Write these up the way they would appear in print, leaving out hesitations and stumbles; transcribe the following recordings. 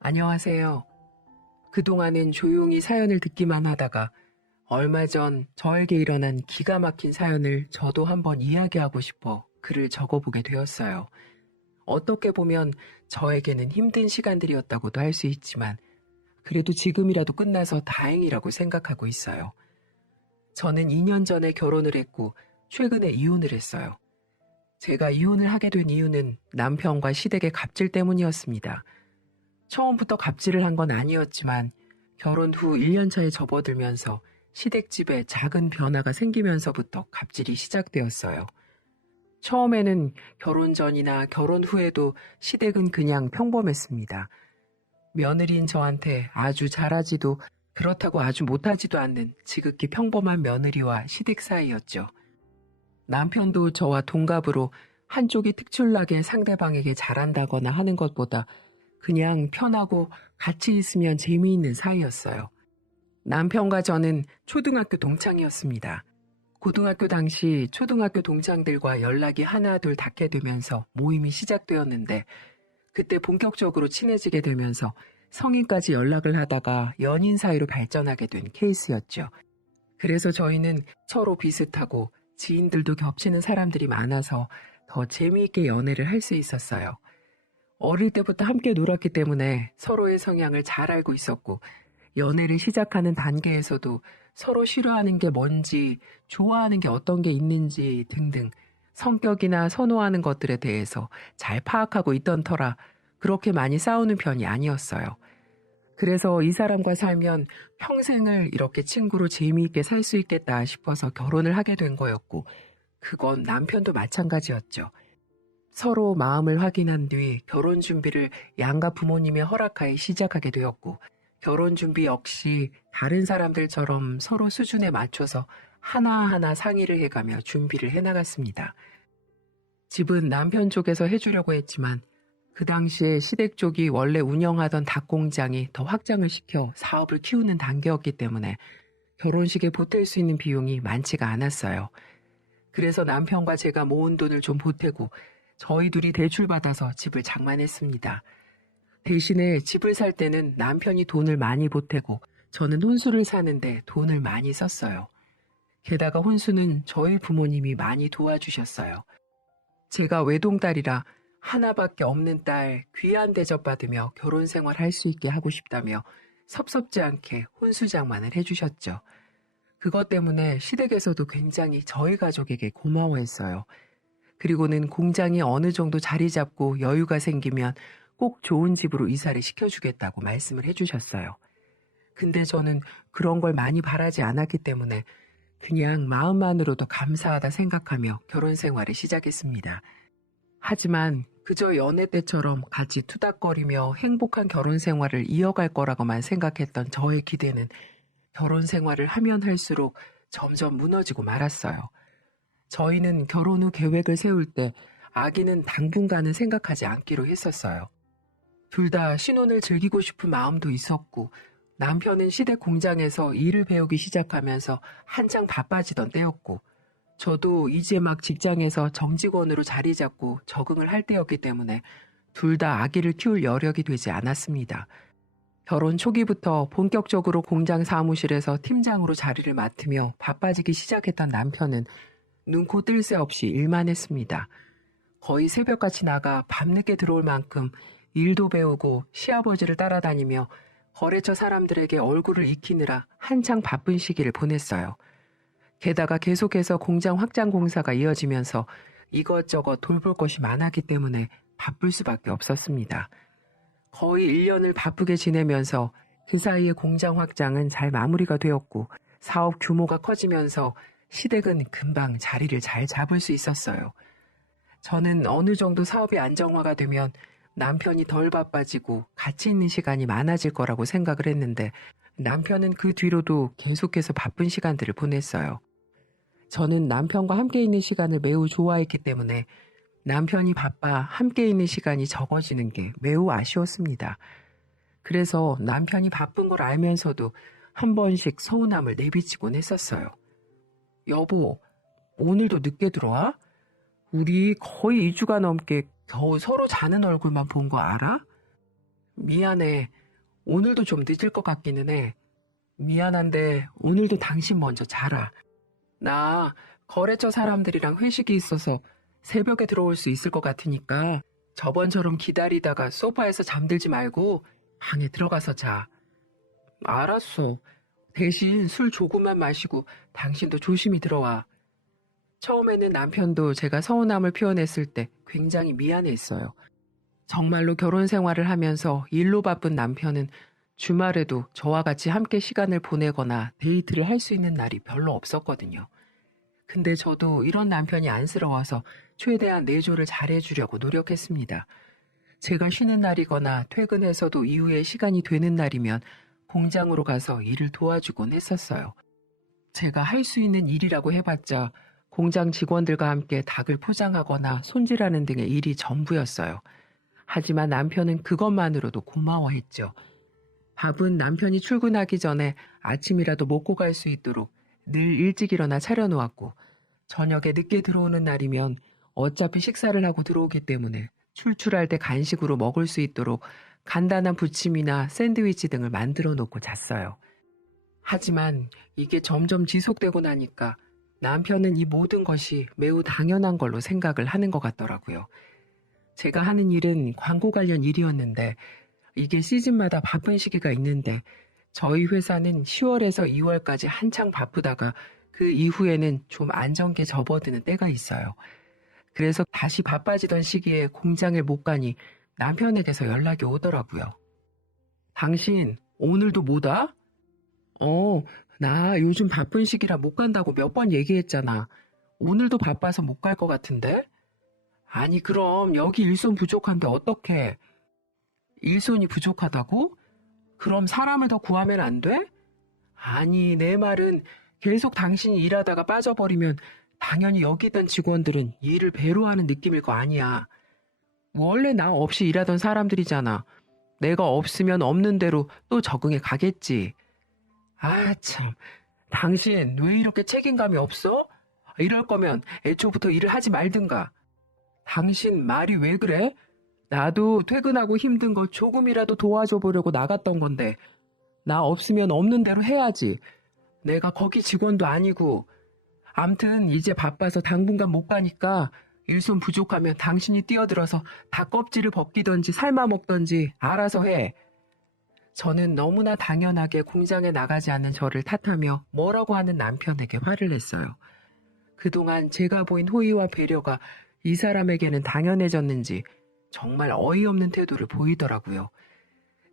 안녕하세요. 그동안은 조용히 사연을 듣기만 하다가 얼마 전 저에게 일어난 기가 막힌 사연을 저도 한번 이야기하고 싶어 글을 적어보게 되었어요. 어떻게 보면 저에게는 힘든 시간들이었다고도 할 수 있지만 그래도 지금이라도 끝나서 다행이라고 생각하고 있어요. 저는 2년 전에 결혼을 했고 최근에 이혼을 했어요. 제가 이혼을 하게 된 이유는 남편과 시댁의 갑질 때문이었습니다. 처음부터 갑질을 한 건 아니었지만 결혼 후 1년 차에 접어들면서 시댁집에 작은 변화가 생기면서부터 갑질이 시작되었어요. 처음에는 결혼 전이나 결혼 후에도 시댁은 그냥 평범했습니다. 며느리인 저한테 아주 잘하지도 그렇다고 아주 못하지도 않는 지극히 평범한 며느리와 시댁 사이였죠. 남편도 저와 동갑으로 한쪽이 특출나게 상대방에게 잘한다거나 하는 것보다 그냥 편하고 같이 있으면 재미있는 사이였어요. 남편과 저는 초등학교 동창이었습니다. 고등학교 당시 초등학교 동창들과 연락이 하나둘 닿게 되면서 모임이 시작되었는데 그때 본격적으로 친해지게 되면서 성인까지 연락을 하다가 연인 사이로 발전하게 된 케이스였죠. 그래서 저희는 서로 비슷하고 지인들도 겹치는 사람들이 많아서 더 재미있게 연애를 할 수 있었어요. 어릴 때부터 함께 놀았기 때문에 서로의 성향을 잘 알고 있었고 연애를 시작하는 단계에서도 서로 싫어하는 게 뭔지, 좋아하는 게 어떤 게 있는지 등등 성격이나 선호하는 것들에 대해서 잘 파악하고 있던 터라 그렇게 많이 싸우는 편이 아니었어요. 그래서 이 사람과 살면 평생을 이렇게 친구로 재미있게 살 수 있겠다 싶어서 결혼을 하게 된 거였고 그건 남편도 마찬가지였죠. 서로 마음을 확인한 뒤 결혼 준비를 양가 부모님의 허락하에 시작하게 되었고 결혼 준비 역시 다른 사람들처럼 서로 수준에 맞춰서 하나하나 상의를 해가며 준비를 해나갔습니다. 집은 남편 쪽에서 해주려고 했지만 그 당시에 시댁 쪽이 원래 운영하던 닭공장이 더 확장을 시켜 사업을 키우는 단계였기 때문에 결혼식에 보탤 수 있는 비용이 많지가 않았어요. 그래서 남편과 제가 모은 돈을 좀 보태고 저희 둘이 대출받아서 집을 장만했습니다. 대신에 집을 살 때는 남편이 돈을 많이 보태고 저는 혼수를 사는데 돈을 많이 썼어요. 게다가 혼수는 저희 부모님이 많이 도와주셨어요. 제가 외동딸이라 하나밖에 없는 딸 귀한 대접받으며 결혼 생활 할 수 있게 하고 싶다며 섭섭지 않게 혼수 장만을 해주셨죠. 그것 때문에 시댁에서도 굉장히 저희 가족에게 고마워했어요. 그리고는 공장이 어느 정도 자리 잡고 여유가 생기면 꼭 좋은 집으로 이사를 시켜주겠다고 말씀을 해주셨어요. 근데 저는 그런 걸 많이 바라지 않았기 때문에 그냥 마음만으로도 감사하다 생각하며 결혼 생활을 시작했습니다. 하지만 그저 연애 때처럼 같이 투닥거리며 행복한 결혼 생활을 이어갈 거라고만 생각했던 저의 기대는 결혼 생활을 하면 할수록 점점 무너지고 말았어요. 저희는 결혼 후 계획을 세울 때 아기는 당분간은 생각하지 않기로 했었어요. 둘 다 신혼을 즐기고 싶은 마음도 있었고 남편은 시댁 공장에서 일을 배우기 시작하면서 한창 바빠지던 때였고 저도 이제 막 직장에서 정직원으로 자리 잡고 적응을 할 때였기 때문에 둘 다 아기를 키울 여력이 되지 않았습니다. 결혼 초기부터 본격적으로 공장 사무실에서 팀장으로 자리를 맡으며 바빠지기 시작했던 남편은 눈코 뜰 새 없이 일만 했습니다. 거의 새벽같이 나가 밤늦게 들어올 만큼 일도 배우고 시아버지를 따라다니며 거래처 사람들에게 얼굴을 익히느라 한창 바쁜 시기를 보냈어요. 게다가 계속해서 공장 확장 공사가 이어지면서 이것저것 돌볼 것이 많았기 때문에 바쁠 수밖에 없었습니다. 거의 1년을 바쁘게 지내면서 그 사이에 공장 확장은 잘 마무리가 되었고 사업 규모가 커지면서 시댁은 금방 자리를 잘 잡을 수 있었어요. 저는 어느 정도 사업이 안정화가 되면 남편이 덜 바빠지고 같이 있는 시간이 많아질 거라고 생각을 했는데 남편은 그 뒤로도 계속해서 바쁜 시간들을 보냈어요. 저는 남편과 함께 있는 시간을 매우 좋아했기 때문에 남편이 바빠 함께 있는 시간이 적어지는 게 매우 아쉬웠습니다. 그래서 남편이 바쁜 걸 알면서도 한 번씩 서운함을 내비치곤 했었어요. 여보, 오늘도 늦게 들어와? 우리 거의 2주가 넘게 겨우 서로 자는 얼굴만 본 거 알아? 미안해. 오늘도 좀 늦을 것 같기는 해. 미안한데 오늘도 당신 먼저 자라. 나 거래처 사람들이랑 회식이 있어서 새벽에 들어올 수 있을 것 같으니까 저번처럼 기다리다가 소파에서 잠들지 말고 방에 들어가서 자. 알았어. 대신 술 조금만 마시고 당신도 조심히 들어와. 처음에는 남편도 제가 서운함을 표현했을 때 굉장히 미안해했어요. 정말로 결혼 생활을 하면서 일로 바쁜 남편은 주말에도 저와 같이 함께 시간을 보내거나 데이트를 할 수 있는 날이 별로 없었거든요. 근데 저도 이런 남편이 안쓰러워서 최대한 내조를 잘해주려고 노력했습니다. 제가 쉬는 날이거나 퇴근해서도 이후에 시간이 되는 날이면 공장으로 가서 일을 도와주곤 했었어요. 제가 할 수 있는 일이라고 해봤자 공장 직원들과 함께 닭을 포장하거나 손질하는 등의 일이 전부였어요. 하지만 남편은 그것만으로도 고마워했죠. 밥은 남편이 출근하기 전에 아침이라도 먹고 갈 수 있도록 늘 일찍 일어나 차려놓았고, 저녁에 늦게 들어오는 날이면 어차피 식사를 하고 들어오기 때문에 출출할 때 간식으로 먹을 수 있도록 간단한 부침이나 샌드위치 등을 만들어 놓고 잤어요. 하지만 이게 점점 지속되고 나니까 남편은 이 모든 것이 매우 당연한 걸로 생각을 하는 것 같더라고요. 제가 하는 일은 광고 관련 일이었는데 이게 시즌마다 바쁜 시기가 있는데 저희 회사는 10월에서 2월까지 한창 바쁘다가 그 이후에는 좀 안정기에 접어드는 때가 있어요. 그래서 다시 바빠지던 시기에 공장을 못 가니 남편에게서 연락이 오더라고요. 당신 오늘도 못 와? 나 요즘 바쁜 시기라 못 간다고 몇 번 얘기했잖아. 오늘도 바빠서 못 갈 것 같은데? 아니 그럼 여기 일손 부족한데 어떡해? 일손이 부족하다고? 그럼 사람을 더 구하면 안 돼? 아니 내 말은 계속 당신이 일하다가 빠져버리면 당연히 여기 있던 직원들은 일을 배로 하는 느낌일 거 아니야. 원래 나 없이 일하던 사람들이잖아. 내가 없으면 없는 대로 또 적응해 가겠지. 아 참, 당신 왜 이렇게 책임감이 없어? 이럴 거면 애초부터 일을 하지 말든가. 당신 말이 왜 그래? 나도 퇴근하고 힘든 거 조금이라도 도와줘 보려고 나갔던 건데 나 없으면 없는 대로 해야지. 내가 거기 직원도 아니고. 암튼 이제 바빠서 당분간 못 가니까 일손 부족하면 당신이 뛰어들어서 닭 껍질을 벗기던지 삶아 먹던지 알아서 해. 저는 너무나 당연하게 공장에 나가지 않는 저를 탓하며 뭐라고 하는 남편에게 화를 냈어요. 그동안 제가 보인 호의와 배려가 이 사람에게는 당연해졌는지 정말 어이없는 태도를 보이더라고요.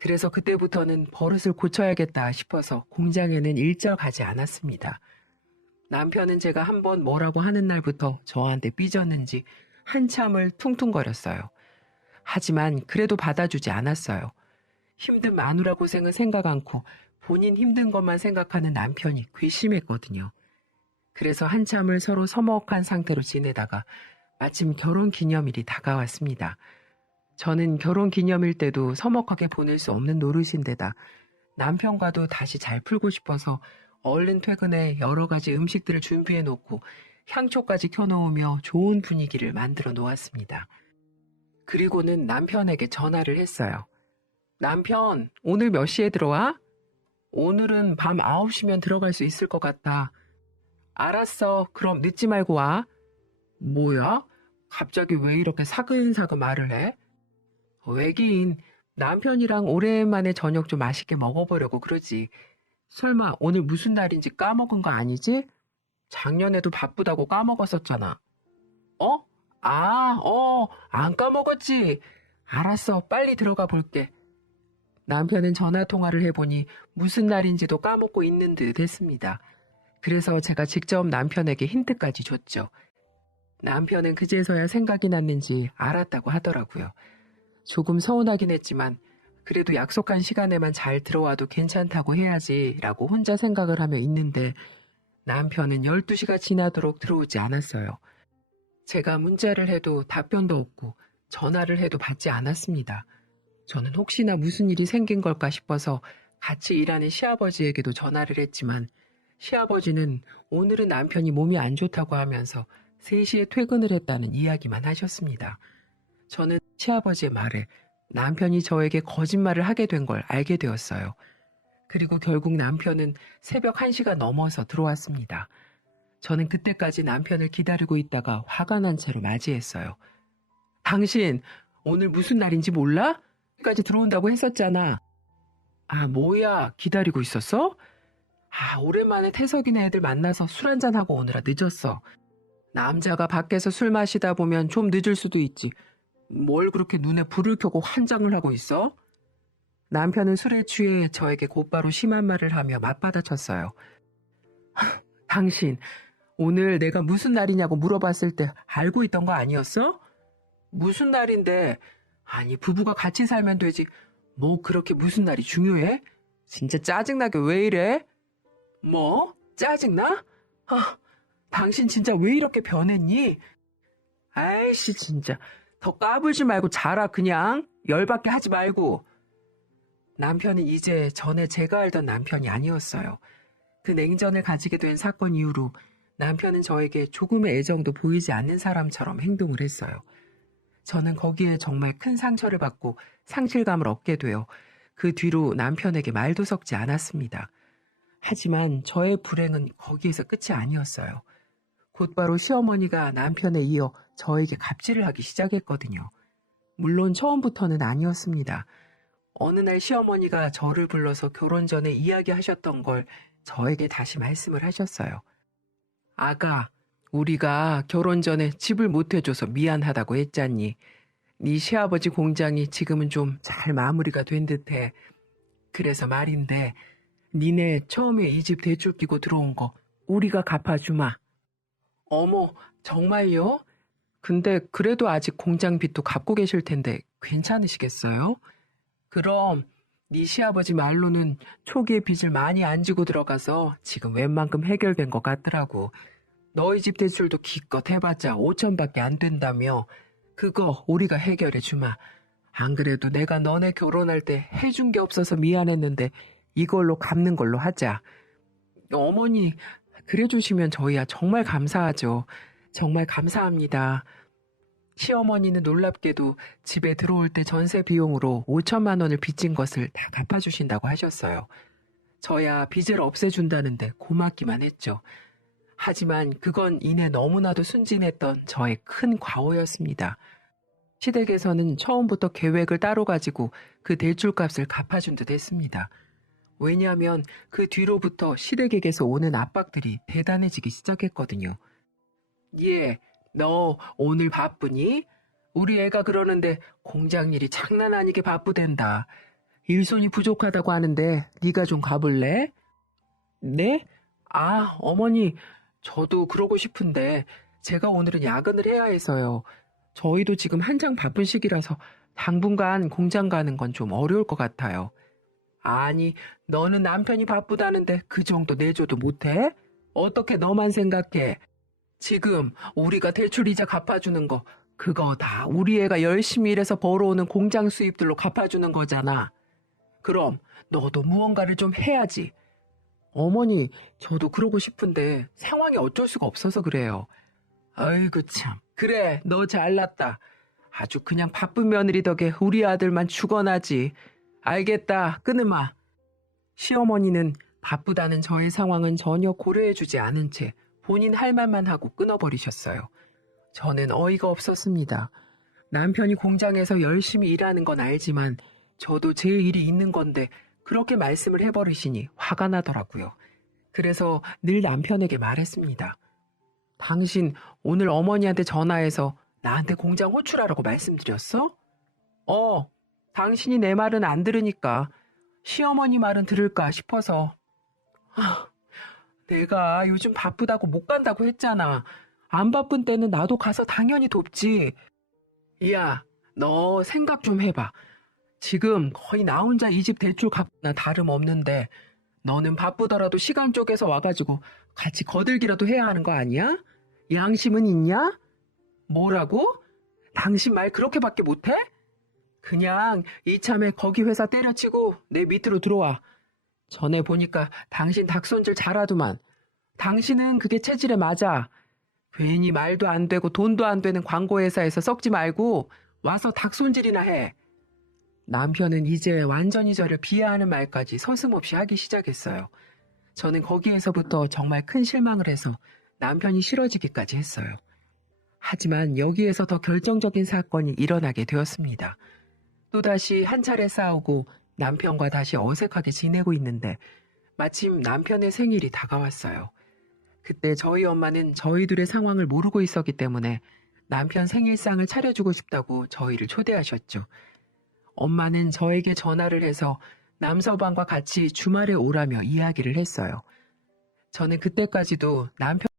그래서 그때부터는 버릇을 고쳐야겠다 싶어서 공장에는 일절 가지 않았습니다. 남편은 제가 한번 뭐라고 하는 날부터 저한테 삐졌는지 한참을 퉁퉁거렸어요. 하지만 그래도 받아주지 않았어요. 힘든 마누라 고생은 생각 않고 본인 힘든 것만 생각하는 남편이 괘씸했거든요. 그래서 한참을 서로 서먹한 상태로 지내다가 마침 결혼기념일이 다가왔습니다. 저는 결혼기념일 때도 서먹하게 보낼 수 없는 노릇인데다 남편과도 다시 잘 풀고 싶어서 얼른 퇴근해 여러 가지 음식들을 준비해 놓고 향초까지 켜놓으며 좋은 분위기를 만들어 놓았습니다. 그리고는 남편에게 전화를 했어요. 남편, 오늘 몇 시에 들어와? 오늘은 밤 9시면 들어갈 수 있을 것 같아. 알았어. 그럼 늦지 말고 와. 뭐야? 갑자기 왜 이렇게 사근사근 말을 해? 왜긴 남편이랑 오랜만에 저녁 좀 맛있게 먹어보려고 그러지. 설마 오늘 무슨 날인지 까먹은 거 아니지? 작년에도 바쁘다고 까먹었었잖아. 어? 안 까먹었지. 알았어. 빨리 들어가 볼게. 남편은 전화 통화를 해보니 무슨 날인지도 까먹고 있는 듯 했습니다. 그래서 제가 직접 남편에게 힌트까지 줬죠. 남편은 그제서야 생각이 났는지 알았다고 하더라고요. 조금 서운하긴 했지만 그래도 약속한 시간에만 잘 들어와도 괜찮다고 해야지라고 혼자 생각을 하며 있는데 남편은 12시가 지나도록 들어오지 않았어요. 제가 문자를 해도 답변도 없고 전화를 해도 받지 않았습니다. 저는 혹시나 무슨 일이 생긴 걸까 싶어서 같이 일하는 시아버지에게도 전화를 했지만 시아버지는 오늘은 남편이 몸이 안 좋다고 하면서 3시에 퇴근을 했다는 이야기만 하셨습니다. 저는 시아버지의 말에 남편이 저에게 거짓말을 하게 된 걸 알게 되었어요. 그리고 결국 남편은 새벽 1시가 넘어서 들어왔습니다. 저는 그때까지 남편을 기다리고 있다가 화가 난 채로 맞이했어요. 당신 오늘 무슨 날인지 몰라? 까지 들어온다고 했었잖아. 아, 뭐야, 기다리고 있었어? 아, 오랜만에 태석이네 애들 만나서 술 한잔하고 오느라 늦었어. 남자가 밖에서 술 마시다 보면 좀 늦을 수도 있지. 뭘 그렇게 눈에 불을 켜고 환장을 하고 있어? 남편은 술에 취해 저에게 곧바로 심한 말을 하며 맞받아쳤어요. 당신, 오늘 내가 무슨 날이냐고 물어봤을 때 알고 있던 거 아니었어? 무슨 날인데? 아니, 부부가 같이 살면 되지. 뭐 그렇게 무슨 날이 중요해? 진짜 짜증나게 왜 이래? 뭐? 짜증나? 아, 당신 진짜 왜 이렇게 변했니? 아이씨, 진짜. 더 까불지 말고 자라, 그냥. 열받게 하지 말고. 남편은 이제 전에 제가 알던 남편이 아니었어요. 그 냉전을 가지게 된 사건 이후로 남편은 저에게 조금의 애정도 보이지 않는 사람처럼 행동을 했어요. 저는 거기에 정말 큰 상처를 받고 상실감을 얻게 되어 그 뒤로 남편에게 말도 섞지 않았습니다. 하지만 저의 불행은 거기에서 끝이 아니었어요. 곧바로 시어머니가 남편에 이어 저에게 갑질을 하기 시작했거든요. 물론 처음부터는 아니었습니다. 어느 날 시어머니가 저를 불러서 결혼 전에 이야기하셨던 걸 저에게 다시 말씀을 하셨어요. 아가, 우리가 결혼 전에 집을 못 해줘서 미안하다고 했잖니. 네 시아버지 공장이 지금은 좀 잘 마무리가 된 듯해. 그래서 말인데 니네 처음에 이 집 대출 끼고 들어온 거 우리가 갚아주마. 어머, 정말요? 근데 그래도 아직 공장 빚도 갚고 계실 텐데 괜찮으시겠어요? 그럼 네 시아버지 말로는 초기에 빚을 많이 안 지고 들어가서 지금 웬만큼 해결된 것 같더라고. 너희 집 대출도 기껏 해봤자 5천밖에 안 된다며. 그거 우리가 해결해 주마. 안 그래도 내가 너네 결혼할 때 해준 게 없어서 미안했는데 이걸로 갚는 걸로 하자. 어머니, 그래 주시면 저희야 정말 감사하죠. 정말 감사합니다. 시어머니는 놀랍게도 집에 들어올 때 전세 비용으로 5천만 원을 빚진 것을 다 갚아주신다고 하셨어요. 저야 빚을 없애준다는데 고맙기만 했죠. 하지만 그건 이내 너무나도 순진했던 저의 큰 과오였습니다. 시댁에서는 처음부터 계획을 따로 가지고 그 대출값을 갚아준 듯 했습니다. 왜냐하면 그 뒤로부터 시댁에게서 오는 압박들이 대단해지기 시작했거든요. 예, 너 오늘 바쁘니? 우리 애가 그러는데 공장 일이 장난 아니게 바쁘댄다. 일손이 부족하다고 하는데 네가 좀 가볼래? 네? 아, 어머니, 저도 그러고 싶은데 제가 오늘은 야근을 해야 해서요. 저희도 지금 한창 바쁜 시기라서 당분간 공장 가는 건 좀 어려울 것 같아요. 아니, 너는 남편이 바쁘다는데 그 정도 내줘도 못해? 어떻게 너만 생각해? 지금 우리가 대출 이자 갚아주는 거 그거 다 우리 애가 열심히 일해서 벌어오는 공장 수입들로 갚아주는 거잖아. 그럼 너도 무언가를 좀 해야지. 어머니, 저도 그러고 싶은데 상황이 어쩔 수가 없어서 그래요. 아이고 참. 그래, 너 잘났다. 아주 그냥 바쁜 며느리 덕에 우리 아들만 죽어나지. 알겠다, 끊으마. 시어머니는 바쁘다는 저의 상황은 전혀 고려해주지 않은 채 본인 할 말만 하고 끊어버리셨어요. 저는 어이가 없었습니다. 남편이 공장에서 열심히 일하는 건 알지만 저도 제 일이 있는 건데 그렇게 말씀을 해버리시니 화가 나더라고요. 그래서 늘 남편에게 말했습니다. 당신 오늘 어머니한테 전화해서 나한테 공장 호출하라고 말씀드렸어? 당신이 내 말은 안 들으니까 시어머니 말은 들을까 싶어서. 내가 요즘 바쁘다고 못 간다고 했잖아. 안 바쁜 때는 나도 가서 당연히 돕지. 야, 너 생각 좀 해봐. 지금 거의 나 혼자 이 집 대출 갚나 다름없는데 너는 바쁘더라도 시간 쪼개서 와가지고 같이 거들기라도 해야 하는 거 아니야? 양심은 있냐? 뭐라고? 당신 말 그렇게밖에 못해? 그냥 이참에 거기 회사 때려치고 내 밑으로 들어와. 전에 보니까 당신 닭손질 잘하더만. 당신은 그게 체질에 맞아. 괜히 말도 안 되고 돈도 안 되는 광고회사에서 썩지 말고 와서 닭손질이나 해. 남편은 이제 완전히 저를 비하하는 말까지 서슴없이 하기 시작했어요. 저는 거기에서부터 정말 큰 실망을 해서 남편이 싫어지기까지 했어요. 하지만 여기에서 더 결정적인 사건이 일어나게 되었습니다. 또다시 한 차례 싸우고 남편과 다시 어색하게 지내고 있는데 마침 남편의 생일이 다가왔어요. 그때 저희 엄마는 저희들의 상황을 모르고 있었기 때문에 남편 생일상을 차려주고 싶다고 저희를 초대하셨죠. 엄마는 저에게 전화를 해서 남서방과 같이 주말에 오라며 이야기를 했어요. 저는 그때까지도 남편